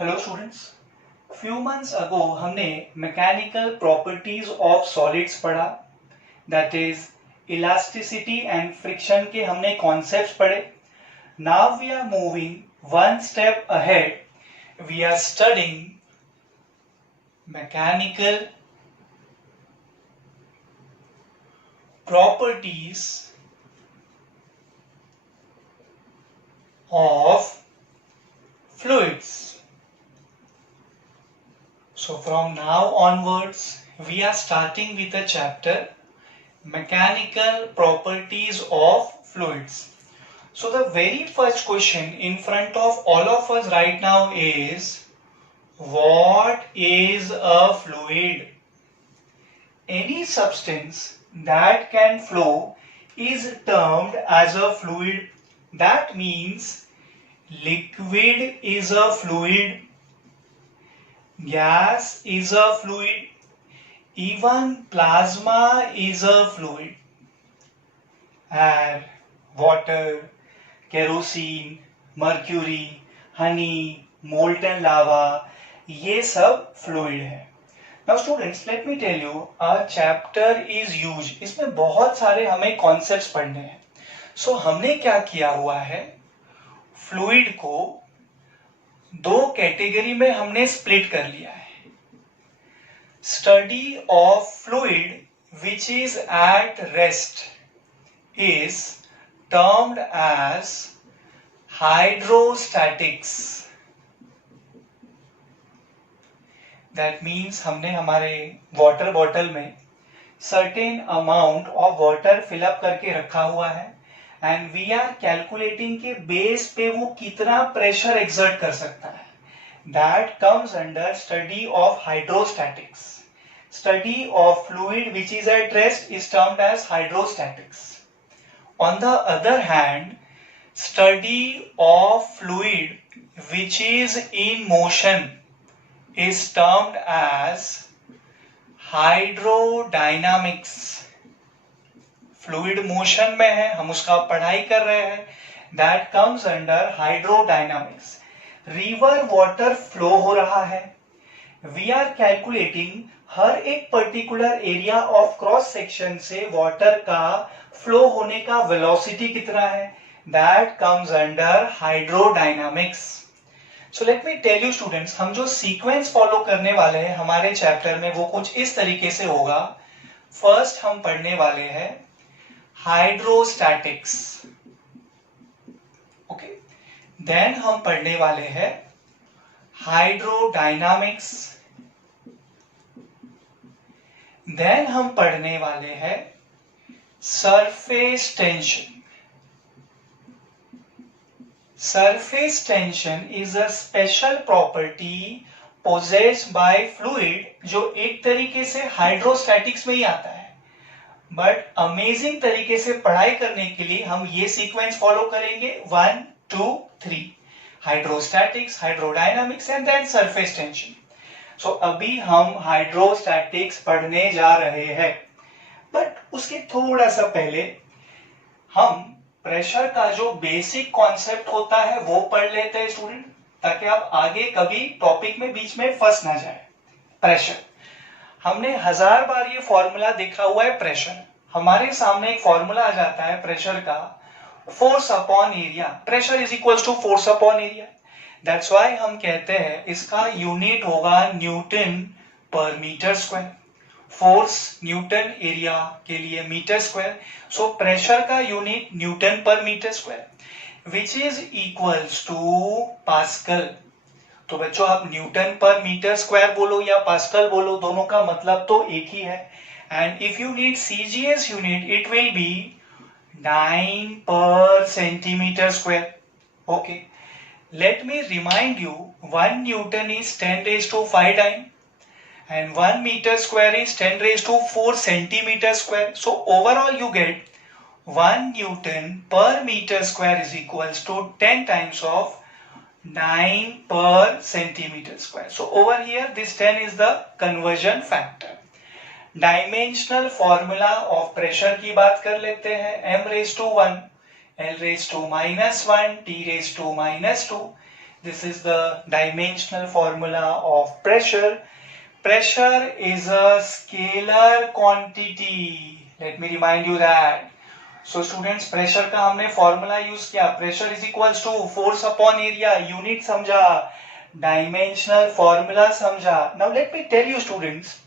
Hello students, few months ago हमने mechanical properties of solids पढ़ा, that is elasticity and friction के हमने concepts पढ़े. Now we are moving one step ahead. We are studying mechanical properties of fluids. So from now onwards, we are starting with the chapter Mechanical Properties of Fluids. So the very first question in front of all of us right now is, what is a fluid? Any substance that can flow is termed as a fluid. That means liquid is a fluid, gas is a fluid, even plasma is a fluid. Air, water, kerosene, mercury, honey, molten lava, ये सब fluid है. Now students, let me tell you, a chapter is huge. इसमें बहुत सारे हमें concepts पढ़ने हैं. So हमने क्या किया हुआ है, फ्लूइड को दो कैटेगरी में हमने स्प्लिट कर लिया है. Study of fluid which is at rest is termed as hydrostatics. That means हमने हमारे वाटर बॉटल में certain amount of water fill up करके रखा हुआ है एंड वी आर कैलकुलेटिंग के बेस पे वो कितना प्रेशर एक्सर्ट कर सकता है. That comes under study of hydrostatics. Study of fluid which is at rest is termed as hydrostatics. On the other hand, study of fluid which is in motion is termed as hydrodynamics. Fluid motion में है, हम उसका पढ़ाई कर रहे हैं, that comes under hydrodynamics. River water flow हो रहा है, वी आर कैलकुलेटिंग हर एक particular area of cross section से वाटर का फ्लो होने का वेलोसिटी कितना है, that comes under hydrodynamics. So let me tell you students, हम जो सीक्वेंस फॉलो करने वाले हैं हमारे चैप्टर में वो कुछ इस तरीके से होगा. फर्स्ट हम पढ़ने वाले हैं हाइड्रोस्टैटिक्स. ओके, देन हम पढ़ने वाले हैं हाइड्रोडायनामिक्स. देन हम पढ़ने वाले हैं surface tension. Surface tension is a special property possessed by fluid जो एक तरीके से हाइड्रोस्टैटिक्स में ही आता है. बट अमेजिंग तरीके से पढ़ाई करने के लिए हम ये सीक्वेंस फॉलो करेंगे 1, 2, 3. Hydrostatics, hydrodynamics and then surface tension. So अभी हम हाइड्रोस्टैटिक्स पढ़ने जा रहे हैं, बट उसके थोड़ा सा पहले हम प्रेशर का जो बेसिक कॉन्सेप्ट होता है वो पढ़ लेते हैं स्टूडेंट, ताकि आप आगे कभी टॉपिक में बीच में फंस ना जाए. प्रेशर, हमने 1000 बार ये फॉर्मूला देखा हुआ है. प्रेशर, हमारे सामने एक फॉर्मूला आ जाता है प्रेशर का, force upon area. Pressure is equals to force upon area. That's why हम कहते हैं इसका यूनिट होगा newton per metre square. Force newton, area के लिए मीटर स्क्वायर. सो प्रेशर का unit newton per metre square which is equals to pascal. तो बच्चों, आप न्यूटन पर मीटर स्क्वायर बोलो या पास्कल बोलो, दोनों का मतलब तो एक ही है. And if you need CGS unit, it will B 9 पर centimetre square. Okay, let me remind you, 1 Newton is 10 raised to 5 time and 1 meter square is 10 raised to 4 centimeter square. So overall you get 1 Newton per meter square is equals to 10 times of 9 per centimeter square. So over here this 10 is the conversion factor. Dimensional formula of pressure की बात कर लेते हैं. m raised to 1, l raised to -1, t raised to -2. This is the dimensional formula of pressure. Pressure is a scalar quantity. Let me remind you that. So students, pressure का हमने formula use किया. Pressure is equals to force upon area. Unit समझा, dimensional formula समझा. Now let me tell you students,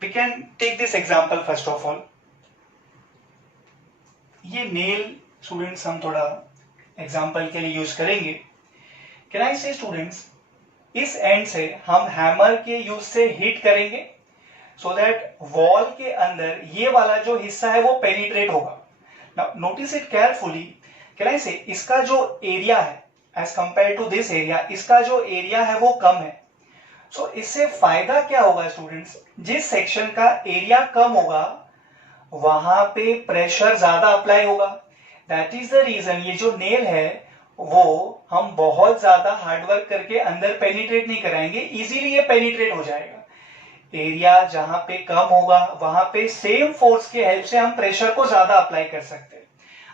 we can take this example first of all. ये nail students हम थोड़ा example के लिए use करेंगे. Can I say students, इस and से हम हैमर के यूज से हिट करेंगे सो दैट वॉल के अंदर ये वाला जो हिस्सा है वो पेनिट्रेट होगा. Now notice it carefully. Can I say इसका जो एरिया है as compare to this area, इसका जो एरिया है वो कम है. सो इससे फायदा क्या होगा स्टूडेंट्स, जिस सेक्शन का एरिया कम होगा वहां पे प्रेशर ज्यादा अप्लाई होगा. दैट इज द रीजन ये जो नेल है वो हम बहुत ज्यादा हार्डवर्क करके अंदर पेनिट्रेट नहीं कराएंगे, इजीली ये पेनिट्रेट हो जाएगा. एरिया जहां पे कम होगा वहां पे सेम फोर्स के हेल्प से हम प्रेशर को ज्यादा अप्लाई कर सकते हैं.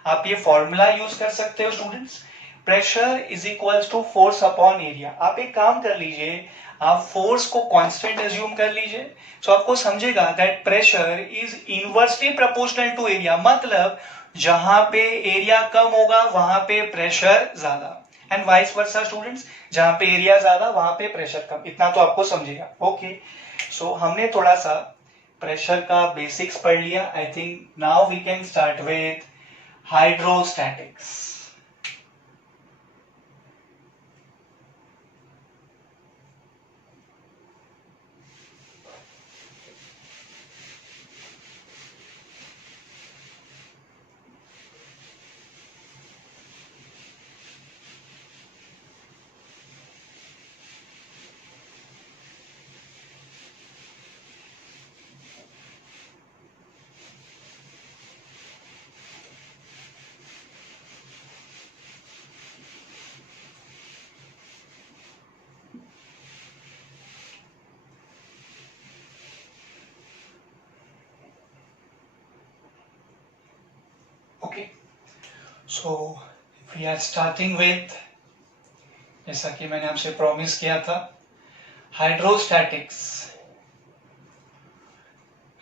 आप ये फॉर्मूला यूज कर सकते हो students. Pressure is equals to force upon area. आप एक काम कर लीजिए, आप फोर्स को कांस्टेंट एज्यूम कर लीजिए. सो आपको समझेगा that pressure is inversely proportional to area. मतलब जहां पे एरिया कम होगा वहां पे प्रेशर ज्यादा, एंड वाइस वर्सा स्टूडेंट्स, जहां पे एरिया ज्यादा वहां पे प्रेशर कम. इतना तो आपको समझेगा. ओके, सो हमने थोड़ा सा प्रेशर का बेसिक्स पढ़ लिया. I think now we can start with hydrostatics. Okay, so we are starting with, जैसा कि मैंने आपसे प्रॉमिस किया था, हाइड्रोस्टैटिक्स.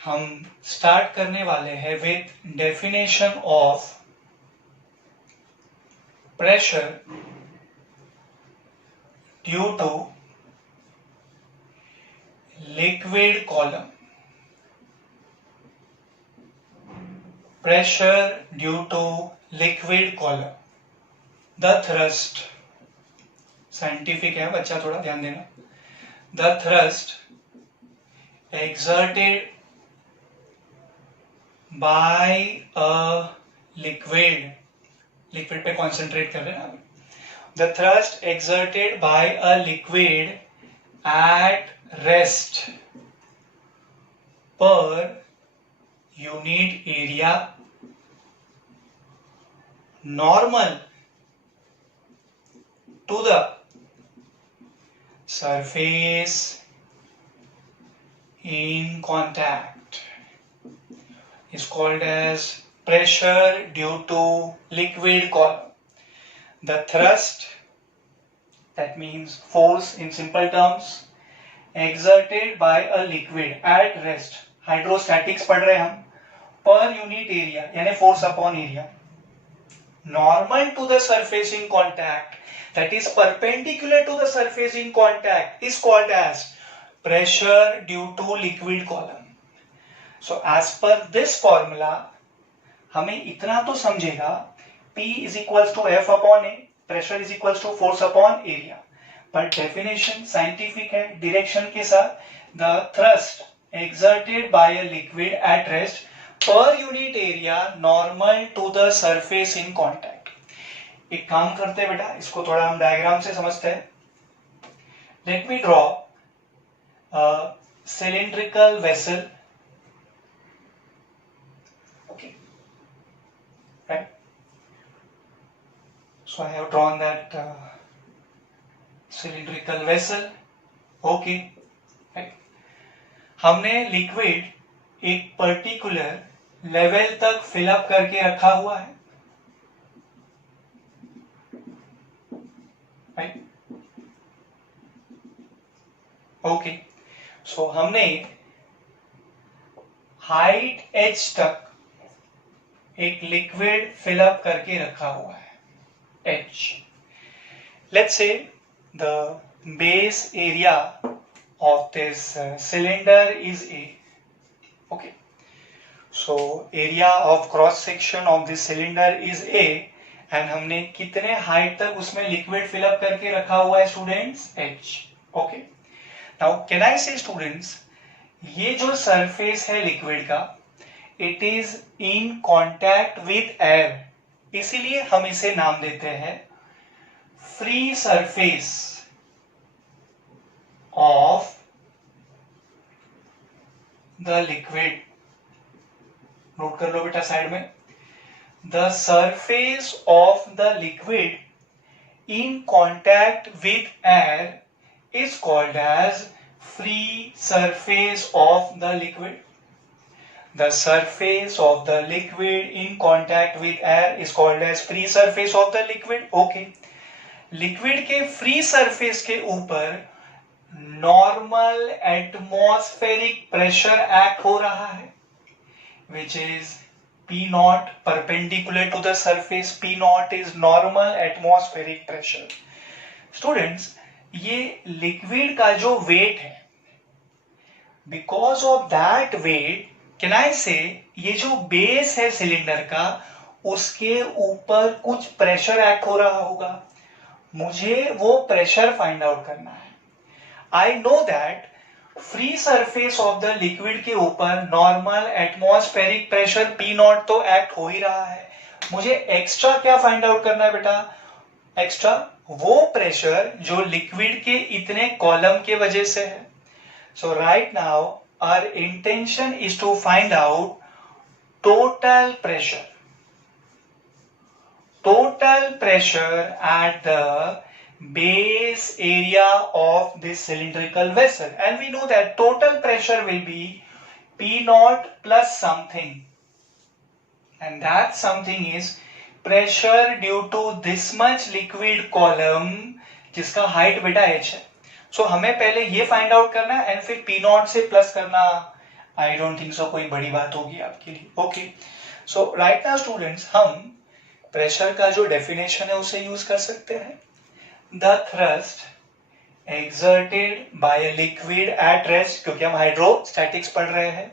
हम स्टार्ट करने वाले हैं with definition of pressure due to liquid column. Pressure due to liquid column. The thrust, scientific है बच्चा, थोड़ा ध्यान देना. The thrust exerted by a liquid, liquid पे concentrate कर रहे हैं ना. The thrust exerted by a liquid at rest per unit area normal to the surface in contact is called as pressure due to liquid column. The thrust, that means force in simple terms, exerted by a liquid at rest. Hydrostatics पढ़ रहे हम. पर unit area यानी force upon area, normal to the surface in contact, that is perpendicular to the surface in contact, is called as pressure due to liquid column. So as per this formula हमें इतना तो समझेगा, P is equals to F upon A, pressure is equals to force upon area. पर definition scientific है, direction के साथ. The thrust exerted by a liquid at rest per unit area normal to the surface in contact. एक काम करते हैं बेटा, इसको थोड़ा हम डायग्राम से समझते हैं. Let me draw a cylindrical vessel. Okay, right? So I have drawn that cylindrical vessel. Okay, right? हमने लिक्विड एक पर्टिकुलर लेवल तक फिलअप करके रखा हुआ है, राइट. ओके, सो हमने हाइट h तक एक लिक्विड फिलअप करके रखा हुआ है h. Let's say the base area of this cylinder is A. Okay, so area of cross section of this cylinder is A and हमने कितने हाइट तक उसमें लिक्विड फिलअप करके रखा हुआ है students? h. Okay, now can I say students, ये जो सरफेस है लिक्विड का, it is in contact with air, इसीलिए हम इसे नाम देते हैं free surface of the liquid. Note कर लो बेटा साइड में. The surface of the liquid in contact with air is called as free surface of the liquid. The surface of the liquid in contact with air is called as free surface of the liquid. Okay, liquid के free surface के ऊपर normal atmospheric pressure act हो रहा है, which is P naught perpendicular to the surface. P naught is normal atmospheric pressure. Students, ये liquid का जो weight है, because of that weight can I say ये जो बेस है सिलेंडर का, उसके ऊपर कुछ प्रेशर एक्ट हो रहा होगा. मुझे वो प्रेशर फाइंड आउट करना है. I know that free surface of the liquid के ऊपर normal atmospheric pressure P not तो एक्ट हो ही रहा है. मुझे एक्स्ट्रा क्या फाइंड आउट करना है बेटा? एक्स्ट्रा वो प्रेशर जो लिक्विड के इतने कॉलम के वजह से है. So right now our intention is to find out total pressure. Total pressure at the base area of this cylindrical vessel, and we know that total pressure will be P naught plus something, and that something is pressure due to this much liquid column जिसका height बेटा h है. सो हमें पहले ये find out करना है and फिर P not से प्लस करना. आई डोंट थिंक सो कोई बड़ी बात होगी आपके लिए. Okay, so right now students, हम प्रेशर का जो डेफिनेशन है उसे यूज कर सकते हैं. The thrust exerted by a liquid at rest, क्योंकि हम हाइड्रोस्टैटिक्स पढ़ रहे हैं,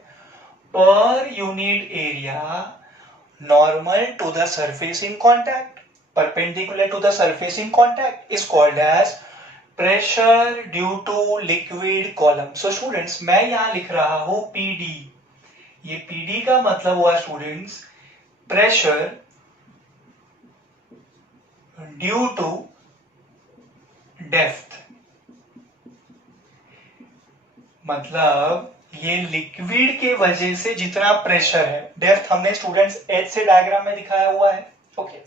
per unit area normal to the surface in contact, perpendicular to the surface in contact, is called as pressure due to liquid column. So students, मैं यहां लिख रहा हूं PD. ये PD का मतलब हुआ students pressure due to depth. मतलब ये लिक्विड के वजह से जितना प्रेशर है, डेप्थ हमने स्टूडेंट्स H से डायग्राम में दिखाया हुआ है. Okay,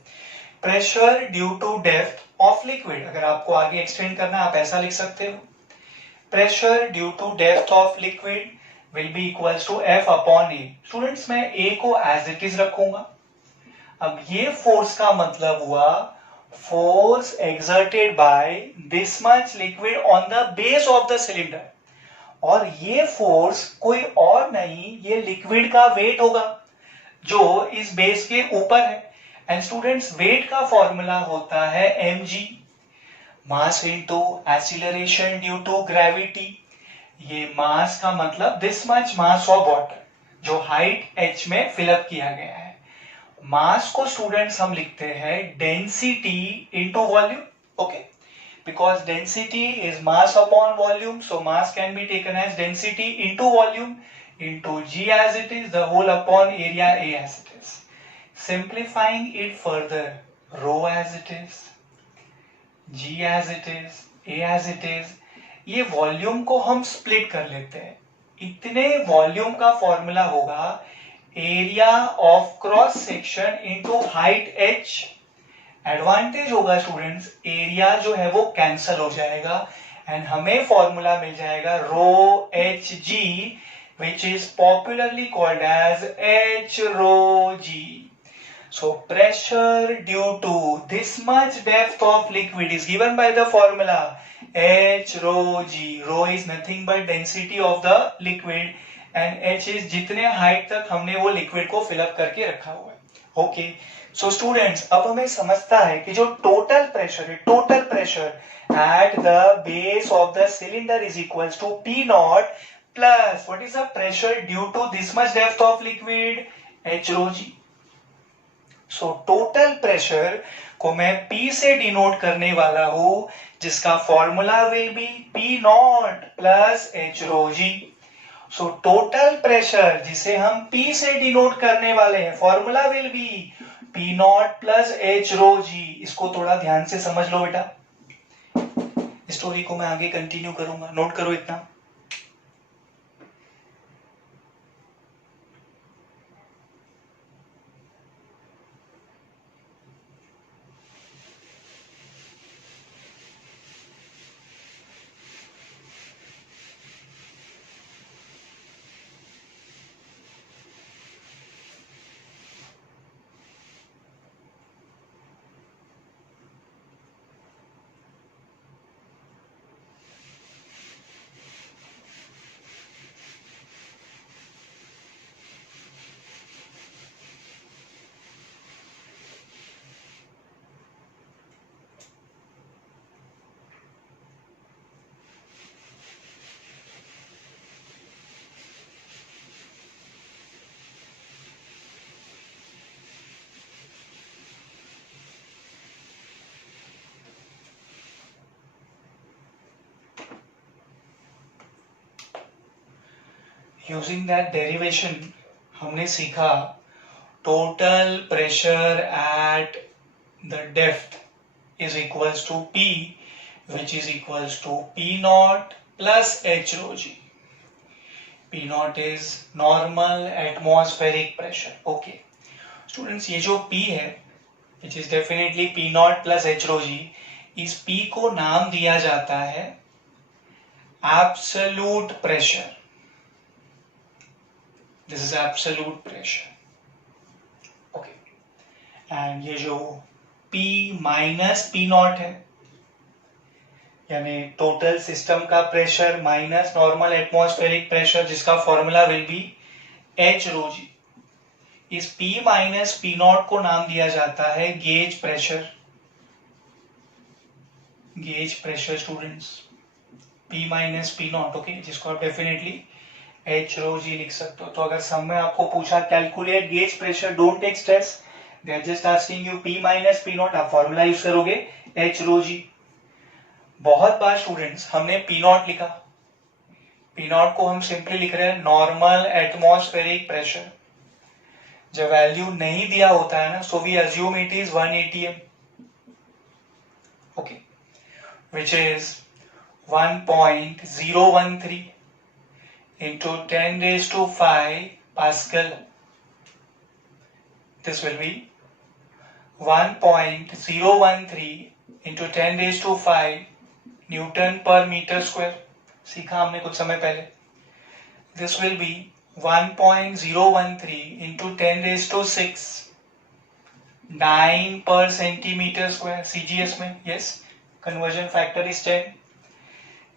pressure due to depth of liquid. अगर आपको आगे एक्सटेंड करना है आप ऐसा लिख सकते हो, pressure due to depth of liquid will be equals to F upon A. Students, मैं A को एज इट इज रखूंगा. अब ये फोर्स का मतलब हुआ force exerted by this much liquid on the base of the cylinder, और ये फोर्स कोई और नहीं, ये लिक्विड का वेट होगा जो इस बेस के ऊपर है. एंड स्टूडेंट्स, वेट का फॉर्मूला होता है mg, mass into acceleration due to gravity. ये मास का मतलब this much mass of water जो हाइट h में फिलअप किया गया है. मास को स्टूडेंट्स हम लिखते हैं density into volume. Okay, because density is mass upon volume, so mass can be taken as density into volume into g as it is, the whole upon area A as it is. Simplifying it further, rho as it is, g as it is, a as it is, ये volume को हम split कर लेते हैं. इतने volume का formula होगा area of cross section into height h. Advantage होगा स्टूडेंट्स, एरिया जो है वो कैंसल हो जाएगा एंड हमें फॉर्मूला मिल जाएगा रो hg, which is popularly called as h rho g. So pressure due to this much depth of liquid is given by the formula H rho g. Rho is nothing but density of the liquid and H is जितने height तक हमने वो liquid को fill up करके रखा हुआ है. Okay, so students अब हमें समझता है कि जो टोटल प्रेशर है, total pressure at the base of the cylinder is equals to P naught plus what is the pressure due to this much depth of liquid H rho g. So total pressure को मैं P से denote करने वाला हूं जिसका formula will B P naught plus H rho g. So total pressure जिसे हम P से डिनोट करने वाले हैं formula will B P naught plus H rho g. इसको थोड़ा ध्यान से समझ लो बेटा, स्टोरी को मैं आगे कंटिन्यू करूंगा, नोट करो इतना. यूजिंग दैट डेरिवेशन हमने सीखा total pressure at the depth is equals to P, which is equals to P naught plus H rho g. P naught is normal atmospheric pressure. Okay, students ये जो P है, which is definitely P naught plus H rho g, इस P को नाम दिया जाता है absolute pressure. This is absolute pressure. Okay, and ये जो P माइनस P नॉट है, यानी टोटल सिस्टम का pressure minus normal atmospheric pressure जिसका formula will be H rho g. इस P माइनस P नॉट को नाम दिया जाता है gauge pressure. Gauge pressure students, P minus P nought. Okay, जिसको आप डेफिनेटली H rho g लिख सकते हो. तो अगर सम में आपको पूछा calculate gauge pressure, don't take stress, they are just asking you P minus P nought, आप फॉर्मूला यूज करोगे H rho g. बहुत बार स्टूडेंट्स हमने P नॉट लिखा, P नॉट को हम सिंपली लिख रहे हैं नॉर्मल एटमॉस्फेरिक प्रेशर. जब वैल्यू नहीं दिया होता है ना, so we assume it is 1 atm. Okay, which is 1.013 into 10 raised to 5 Pascal. This will be 1.013 into 10 raised to 5 Newton per meter square. सीखा हमने कुछ समय पहले. This will be 1.013 into 10 raised to 6 9 per centimeter square. CGS में yes, conversion factor is 10.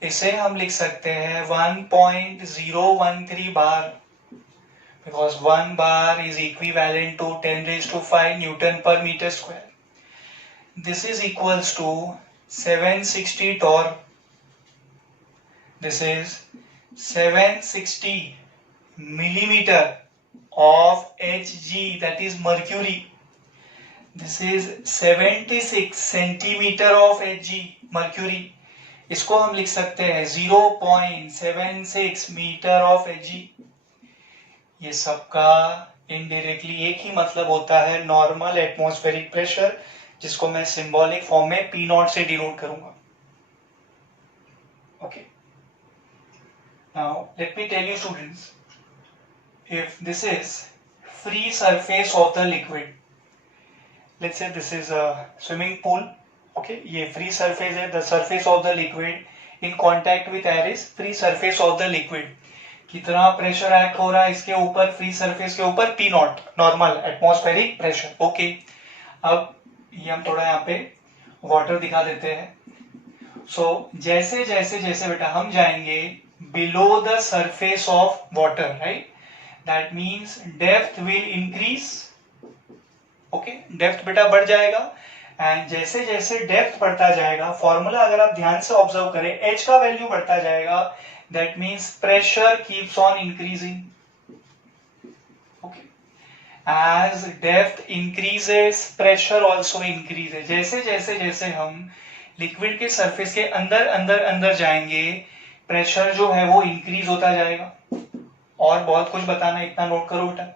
इसे हम लिख सकते हैं 1.013 बार, because 1 bar is equivalent to 10 raised to 5 Newton per meter square. This is equals to 760 torr. This is 760 millimeter of Hg, that is mercury. This is 76 centimeter of Hg, mercury. इसको हम लिख सकते हैं 0.76 मीटर ऑफ Hg. ये सबका indirectly एक ही मतलब होता है नॉर्मल एटमॉस्फेरिक प्रेशर, जिसको मैं सिंबॉलिक फॉर्म में P नॉट से डिनोट करूंगा. Okay, now let me tell you students, if this is free surface of the liquid, let's say this is a swimming pool. Okay, ये free surface है, the surface of the liquid in contact with air is free surface of the liquid. कितना pressure act हो रहा है इसके ऊपर, free surface के ऊपर, P nought, normal atmospheric pressure. Okay, अब ये हम थोड़ा यहाँ पे वाटर दिखा देते हैं। सो जैसे जैसे जैसे बेटा हम जाएंगे below the surface of water, right, that means depth will increase. Okay, depth बेटा बढ़ जाएगा, एंड जैसे जैसे डेप्थ बढ़ता जाएगा, फॉर्मूला अगर आप ध्यान से ऑब्जर्व करें, एच का वैल्यू बढ़ता जाएगा, that means pressure keeps on increasing. Okay, as depth increases pressure also increases. जैसे जैसे जैसे हम लिक्विड के सरफेस के अंदर अंदर अंदर जाएंगे, प्रेशर जो है वो इंक्रीज होता जाएगा। और बहुत कुछ बताना, इतना नोट करो बेटा।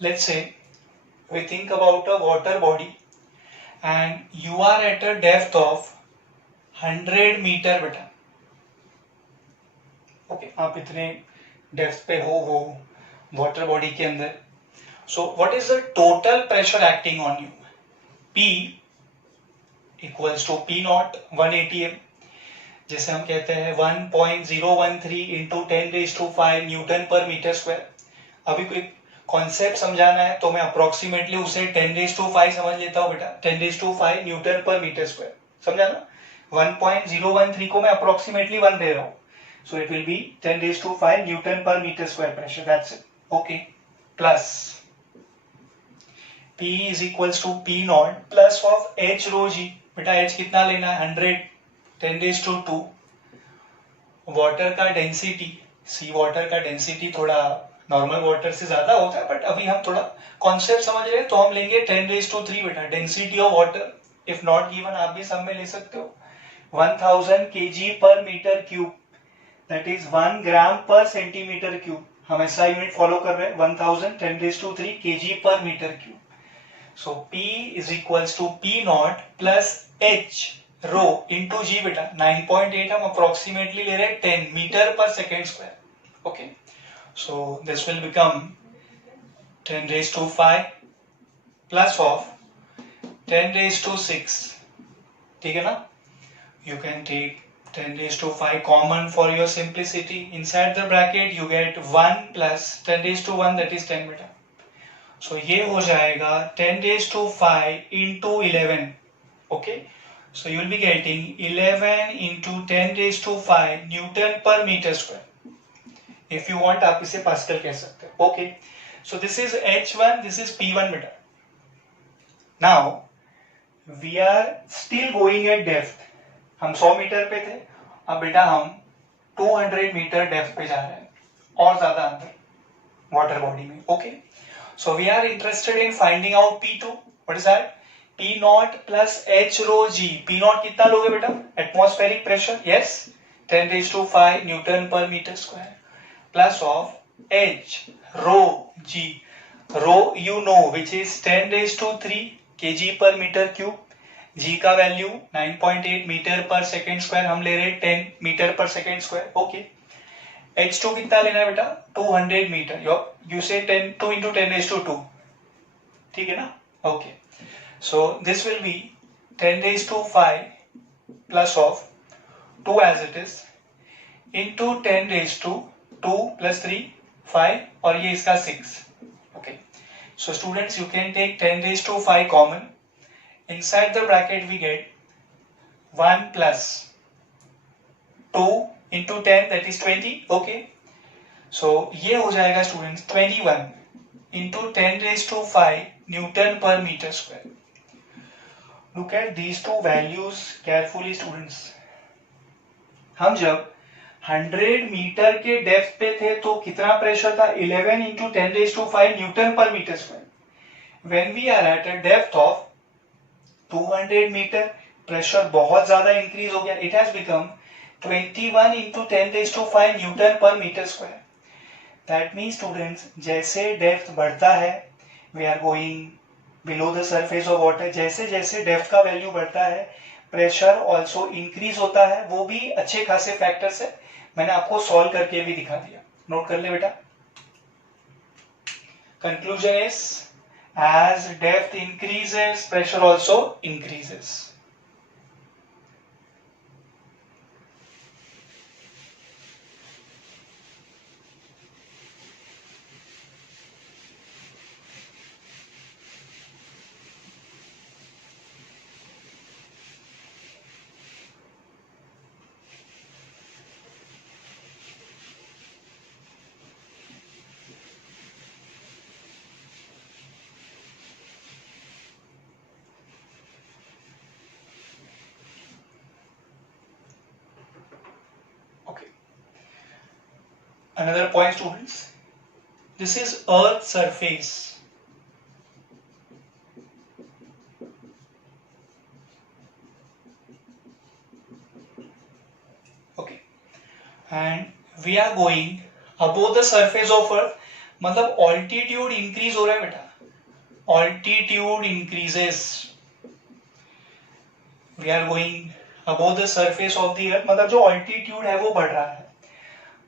Let's say we think about a water body and you are at a depth of 100 metre बेटा। ओके, आप इतने डेप्थ पे हो वाटर बॉडी के अंदर। So what is the total pressure acting on you? P equals to P nought 180 m, जैसे हम कहते हैं 1.013 into 10⁵ newton per metre square. अभी कोई कॉन्सेप्ट समझाना है तो मैं अप्रोक्सीमेटली उसे 10⁵ समझ लेता हूँ बेटा, 10⁵ न्यूटन पर मीटर स्क्वायर, समझा ना? 1.013 को मैं अप्रोक्सीमेटली 1 दे रहा हूँ, so it will be 10⁵ newton per metre square pressure, that's it. Okay, plus P is equals to P nought plus of H rho G। बेटा H कितना लेना है? 100, 10⁵2। वाटर का डेंसिटी, सी वाटर का डेंसिटी थोड़ा नॉर्मल वाटर से ज्यादा होता है, बट अभी हम थोड़ा कॉन्सेप्ट समझ रहे हैं तो हम लेंगे 10⁵3 बेटा, density of water. If not given आप भी सब में ले सकते हो। 1000 kg per metre cube, that is 1 ग्राम पर सेंटीमीटर क्यूब। हम ऐसा यूनिट फॉलो कर रहे हैं, 1000 10⁵3 kg per metre cube. So P is equals to P nought plus H rho into G बेटा। 9.8 हम अप्रोक्सीमेटली ले रहे हैं 10 मीटर पर second square. Okay, so this will become 10⁵ plus of 10⁶, ठीक है ना? You can take 10⁵ common for your simplicity. Inside the bracket you get 1 plus 10⁵1, that is 10 बेटा। so ये हो जाएगा 10⁵ into 11। okay, so you will be getting 11 into 10⁵ newton per metre square. If you want आप इसे pascal कह सकते हो। Okay, so this is H1, this is P1 बेटा। Now we are still going at depth. हम 100 metre पे थे, अब बेटा हम 200 मीटर डेप्थ पे जा रहे हैं और ज्यादा अंदर वाटर बॉडी में। Okay, so we are interested in finding out P2। What is that? P nought plus H rho G। P nought कितना लोगे बेटा? Atmospheric pressure, yes, 10⁵ newton per metre square plus of H rho G। rho you know which is 10⁵3 kg per meter cube। G का value 9.8 metre पर second square, हम ले रहे हैं 10 metre पर सेकेंड स्क्वायर। ओके, H2 कितना लेना है बेटा? 200 मीटर। यू से 2 into 10⁵2, ठीक है ना? Okay, so this will be 10⁵ plus of 2 as it is into 10⁵2 plus 3 5 और ये इसका 6। okay, so students you can take 10⁵ common। inside the bracket we get 1 plus 2 into 10, that is 20। okay, so ये हो जाएगा students 21 into 10⁵ newton per metre square. look at these two values carefully students। हम जब 100 metre के depth पे थे तो कितना प्रेशर था? 11 into 10⁵ newton per metre square. When we are at a depth of 200 metre, pressure बहुत ज्यादा इंक्रीज हो गया, it has become 21 into 10⁵ newton per metre square. That means students, जैसे डेप्थ बढ़ता है, we are going below the surface of water, जैसे जैसे depth का वैल्यू बढ़ता है, प्रेशर ऑल्सो इंक्रीज होता है। वो भी अच्छे खासे फैक्टर्स है, मैंने आपको सॉल्व करके भी दिखा दिया, नोट कर ले बेटा। Conclusion is, as depth increases, pressure also increases. Okay. Another point, students. This is Earth's surface. Okay. And we are going above the surface of Earth. मतलब altitude increase हो रहा है बेटा, altitude increases. We are going above the surface of the earth, मतलब जो altitude है वो बढ़ रहा है।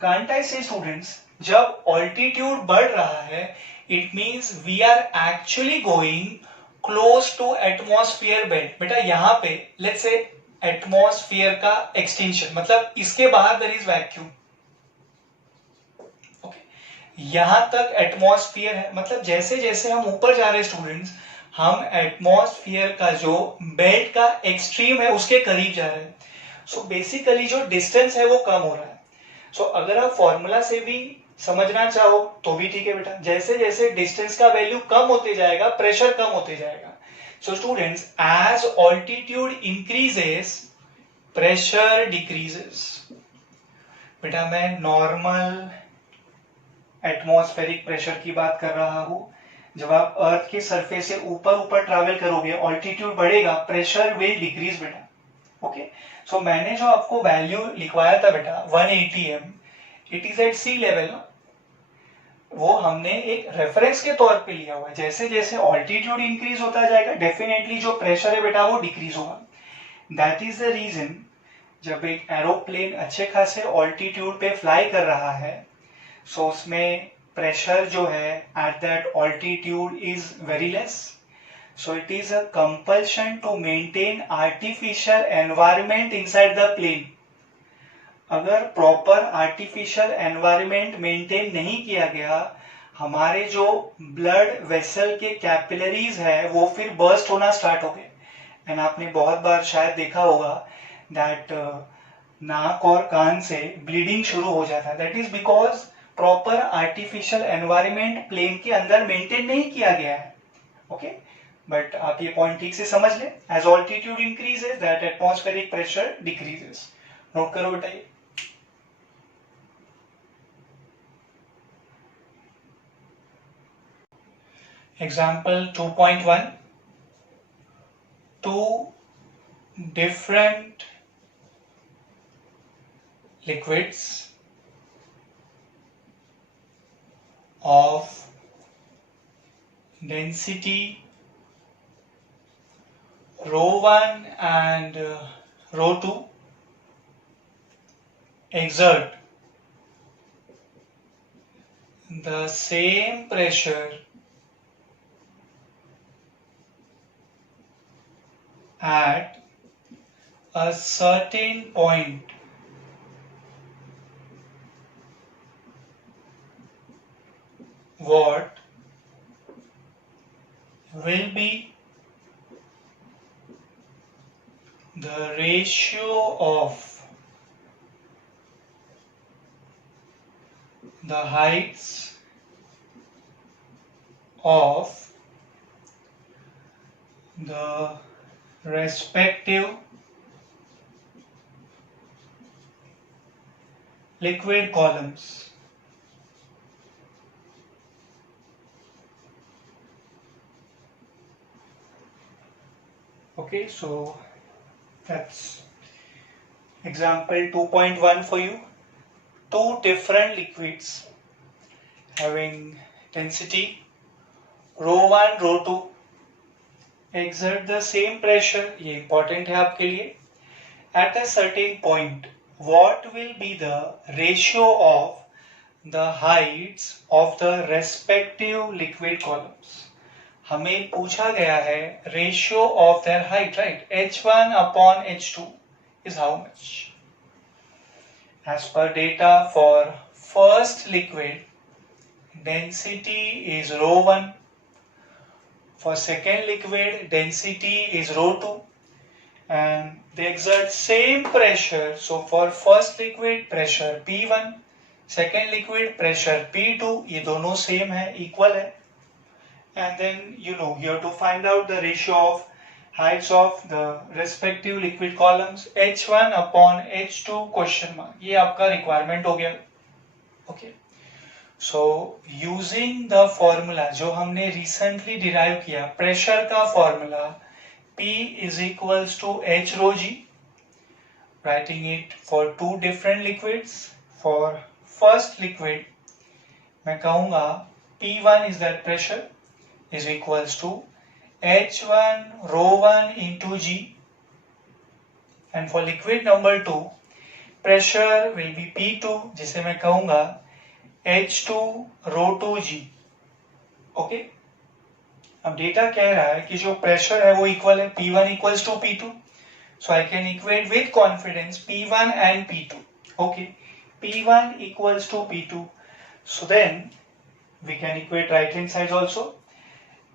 Can't I say students, जब altitude बढ़ रहा है, it means we are actually going close to atmosphere belt। बेटा यहाँ पे let's say atmosphere का extinction, मतलब इसके बाहर there is vacuum। यहां तक एटमॉस्फेयर है, मतलब जैसे जैसे हम ऊपर जा रहे हैं स्टूडेंट्स, हम एटमॉस्फेयर का जो बेल्ट का एक्सट्रीम है उसके करीब जा रहे हैं। सो बेसिकली जो डिस्टेंस है वो कम हो रहा है। सो अगर आप फॉर्मूला से भी समझना चाहो तो भी ठीक है बेटा, जैसे जैसे डिस्टेंस का वैल्यू कम होते जाएगा, प्रेशर कम होते जाएगा। So students, as altitude increases, pressure decreases. बेटा मैं नॉर्मल एटमॉस्फेरिक प्रेशर की बात कर रहा हूं। जब आप अर्थ के सरफेस से ऊपर ऊपर ट्रैवल करोगे, ऑल्टीट्यूड बढ़ेगा, प्रेशर विल डिक्रीज बेटा। ओके, सो मैंने जो आपको वैल्यू लिखवाया था बेटा 180 m, it is at sea level ना, वो हमने एक रेफरेंस के तौर पे लिया हुआ है। जैसे जैसे ऑल्टीट्यूड इंक्रीज होता जाएगा, डेफिनेटली जो प्रेशर है बेटा वो डिक्रीज होगा। दैट इज द रीजन जब एक एरोप्लेन अच्छे खासे ऑल्टीट्यूड पे फ्लाई कर रहा है, सो उसमें प्रेशर जो है at that altitude is very less. So it is a compulsion to maintain artificial environment inside the plane. अगर प्रॉपर आर्टिफिशियल एनवायरमेंट मेंटेन नहीं किया गया, हमारे जो ब्लड वेसल के कैपिलरीज है वो फिर बर्स्ट होना स्टार्ट हो गए। एंड आपने बहुत बार शायद देखा होगा दैट नाक और कान से ब्लीडिंग शुरू हो जाता है। That is because proper artificial environment plane के अंदर मेंटेन नहीं किया गया है। ओके, बट आप ये पॉइंट ठीक से समझ लें, as altitude increases that atmospheric pressure decreases. Note करो बेटा ये। Example 2.1, two different liquids of density ρ1 and ρ2 exert the same pressure at a certain point what will be the ratio of the heights of the respective liquid columns. Okay, so that's example 2.1 for you. Two different liquids having density rho 1, rho 2 exert the same pressure. ये important है आपके लिए. At a certain point, what will be the ratio of the heights of the respective liquid columns? हमें पूछा गया है ratio of their height, right? H1 upon H2 is how much? As per data for first liquid, density is rho 1. For second liquid, density is rho 2. And they exert same pressure. So for first liquid, pressure P1. Second liquid, pressure P2. ये दोनों same है, equal है. And then you have to find out the ratio of heights of the respective liquid columns. H1 upon H2 question mark. ये आपका requirement हो गया. Okay. So using the formula जो हमने recently derive किया, pressure का formula P is equals to H rho G. Writing it for two different liquids. For first liquid, मैं कहूँगा P1 is that pressure is equals to H1 rho 1 into G. And for liquid number 2, pressure will be P2 जिसे मैं कहूँगा H2 rho 2 G. Okay? अब data कह रहा है कि जो प्रेशर है वो इक्वल है P1 equals to P2. So I can equate with confidence P1 and P2. Okay. P1 equals to P2. So then we can equate right hand side also.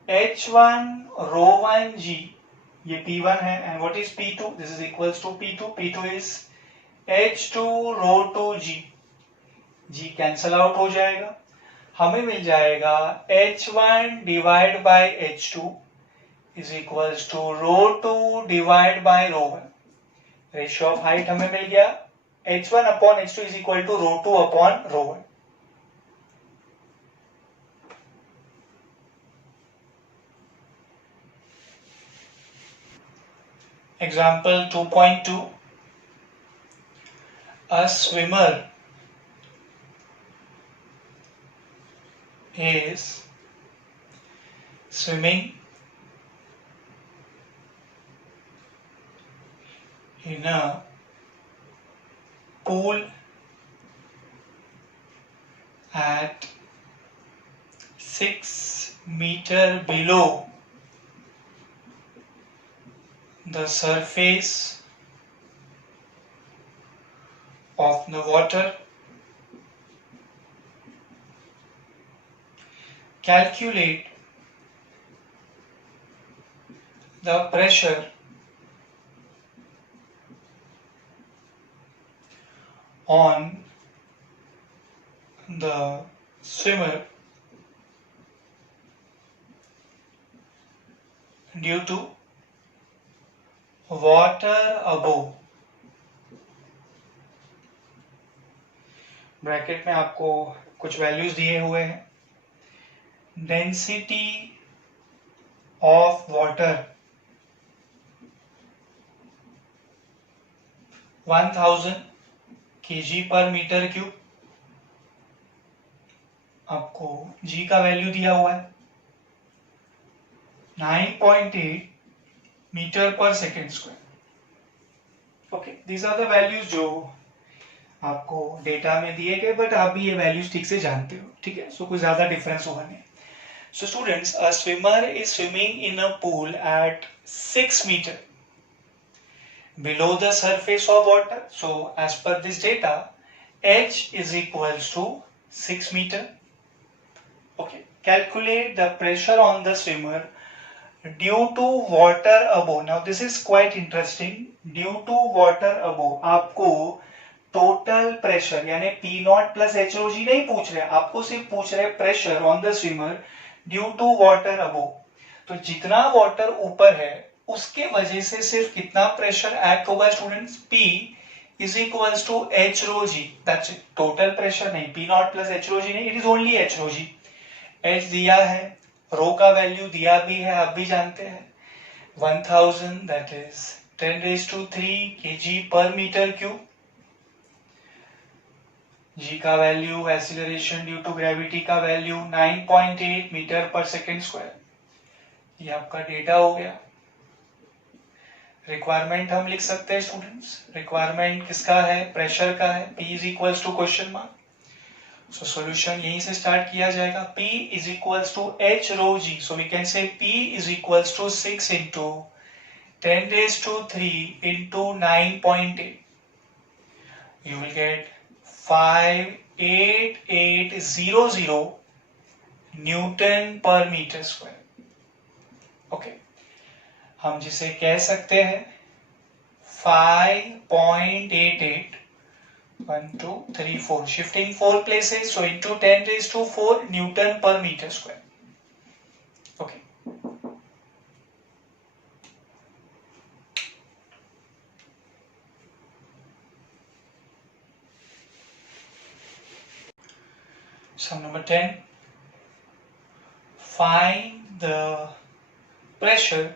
H1 rho 1 G. ये P1 है and what is P2? This is equals to P2. P2 is H2 rho 2 G. G cancel out हो जाएगा. हमें मिल जाएगा H1 divide by H2 is equals to rho 2 divide by rho 1. Ratio of height हमें मिल गया H1 upon H2 is equal to rho 2 अपॉन rho 1. Example 2.2. A swimmer is swimming in a pool at 6 meters below the surface of the water. Calculate the pressure on the swimmer due to water above. Bracket में आपको कुछ values दिए हुए हैं. Density of water 1000 kg per meter cube. आपको G का value दिया हुआ है 9.8 मीटर पर second square. Okay, these are the values जो आपको डेटा में दिए गए, बट आप भी ये वैल्यूज ठीक से जानते हो. ठीक है, सो कोई ज्यादा डिफरेंस होगा नहीं. So students, a swimmer is swimming in a pool at 6 meter below the surface of water. So as per this data, H is equals to 6 meter. Okay, calculate the pressure on the swimmer due to water above. Now this is quite interesting. Due to water above, आपको total pressure यानी P0 plus H rho G नहीं पूछ रहे, आपको सिर्फ पूछ रहे pressure on the swimmer due to water above. तो जितना वाटर ऊपर है उसके वजह से सिर्फ कितना प्रेशर एक्ट होगा students? P is equals to H rho G. That's it. Total pressure नहीं, P0 plus H rho G नहीं, it is only H rho G. H दिया है, रो का वैल्यू दिया भी है, आप भी जानते हैं. 1000 that is 10 raised to 3 kg per meter cube. G का value, acceleration due to gravity का वैल्यू 9.8 मीटर पर सेकेंड स्क्वायर. ये आपका डेटा हो गया. रिक्वायरमेंट हम लिख सकते हैं स्टूडेंट्स. रिक्वायरमेंट किसका है? प्रेशर का है. P is equals to question mark. So solution यहीं से स्टार्ट किया जाएगा. P is equals to H rho G. So we can say P is equals to 6 into 10 raised to 3 into 9.8. You will get 58800 Newton per meter square. Okay. हम जिसे कह सकते हैं 5.88 1 2 3 4 shifting 4 places, so into 10 raised to 4 Newton per meter square. Okay. Sum number 10. Find the pressure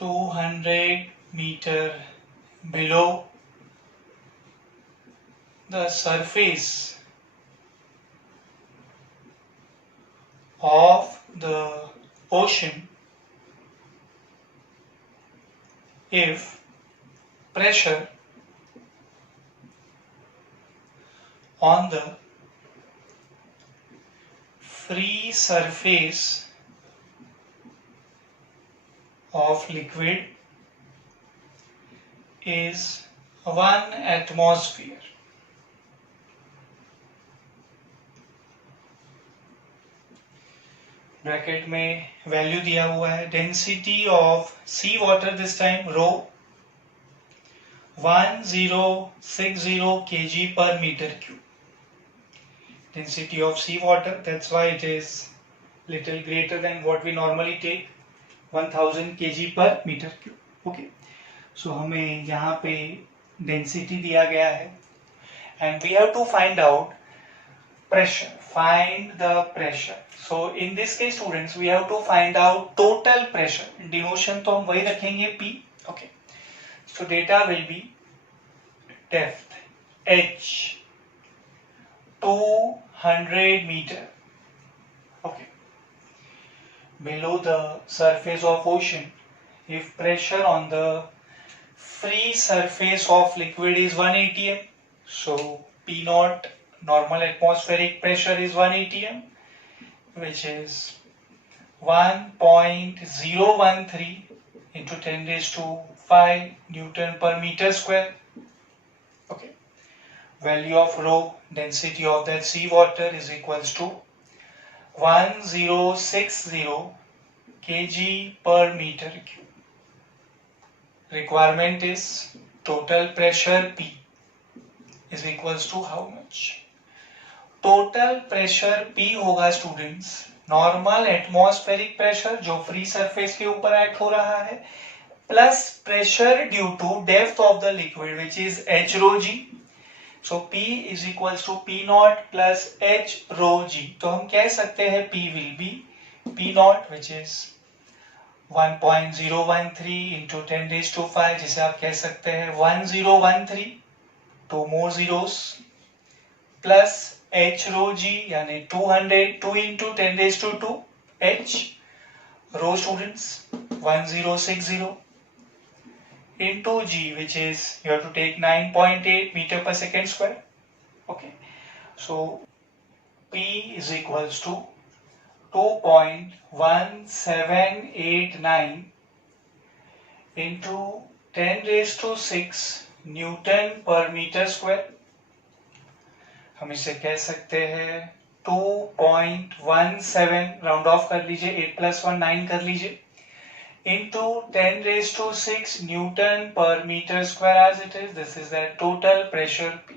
(200 meter) below the surface of the ocean if pressure on the free surface of liquid is 1 atmosphere. Bracket में value दिया हुआ है. Density of sea water this time rho 1060 kg per meter cube. Density of sea water, that's why it is little greater than what we normally take, 1000 kg per meter cube. Okay, so हमें यहाँ पे density दिया गया है and we have to find out pressure. Find the pressure. So in this case students we have to find out total pressure. Denotion तो हम वही रखेंगे P. Okay, so data will be depth H 200 meter. Okay. Below the surface of ocean, if pressure on the free surface of liquid is 1 atm, so P naught normal atmospheric pressure is 1 atm, which is 1.013 into 10 raised to 5 Newton per meter square. Okay. Value of rho, density of that sea water, is equals to 1060 kg per meter cube. Requirement is total pressure P is equals to how much? Total pressure P होगा students normal atmospheric pressure जो free surface के ऊपर act हो रहा है plus pressure due to depth of the liquid which is H rho G. So P is equals to P naught plus H rho G. तो हम कह सकते हैं P will be P naught which is 1.013 into 10 raised to 5, जिसे आप कह सकते हैं 1013, 2 more zeros, plus H rho G यानी 2 into 10 raised to 2 H rho students 1060 into G, which is you have to take 9.8 meter per second square. Okay, so P is equals to 2.1789 into 10 raised to 6 Newton per meter square. हम इसे कह सकते हैं 2.17, round of कर लीजिए, 8 + 1 9 कर लीजिए, into 10 raised to 6 Newton per meter square as it is. This is the total pressure P.